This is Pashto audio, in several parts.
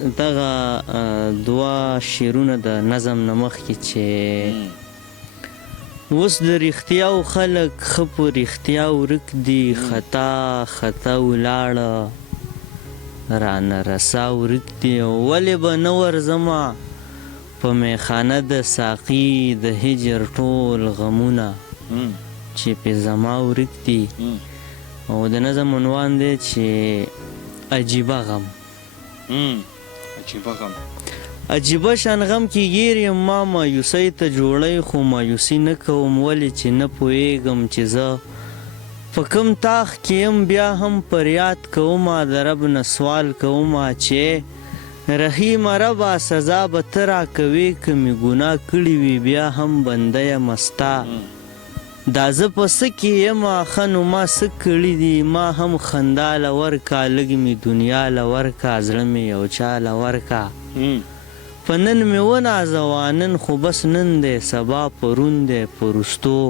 دغه دوه شعرونه د نظم نه مخکې چې اوس د رښتیاو خلک ښه په رښتیا ورک دي، خطا خطا ولاړه رانه رسا ورک دي. ولې به نه ورځمه په میخانه د ساقي د هجر ټول غمونه چې پې زما ورک دي. او د نظم عنوان دی چې عجیبه غم. عجیبه غم. عجیبه شان غم کې ګیر یم ما مایوسۍ ته جوړی، خو مایوسي نه کوم ولې چې نه پوهېږم چې زه په کوم تاخ کې یم. بیا هم فریاد کومه د رب نه سوال کومه چې رحیمه ربه سزا به ته راکوې که مې ګناه کړي وي بیا هم بنده یم ستا. دا زه په څه کې یمه ښه نو ما څه کړي دي، ما هم خندا له ورکه لږ مې دنیا له ورکه زړه مې یو چا له ورکه. په نن مې ونازوه نن خو بس نن دی، سبا پرون دی په رستو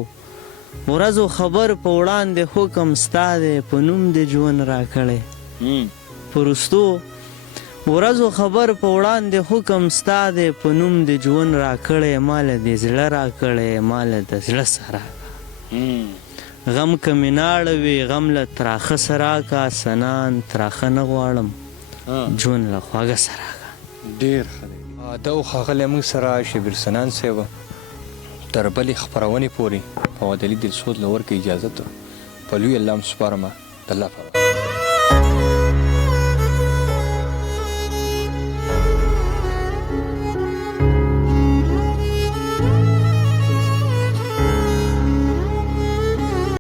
ورځو خبر په وړاندې حکم ستا دی، په نوم دې ژوند راکړی. په رستو ورځو خبر په وړاندې حکم ستا دی، په نوم دې ژوند راکړی. ماله دې زړه راکړی ماله د زړه سره غم که مې ناړه وي غم له تراخه سره کا سنان تراخه نه غواړم ژوند له خواږه سره. ډېر ښه دی. دا و ښاغلی موږ سره شبیر سنان صاحب تر بلې خپرونې پورې په ودلي دلسود له ورکه اجازت په لوی الله م سپارمه د الله په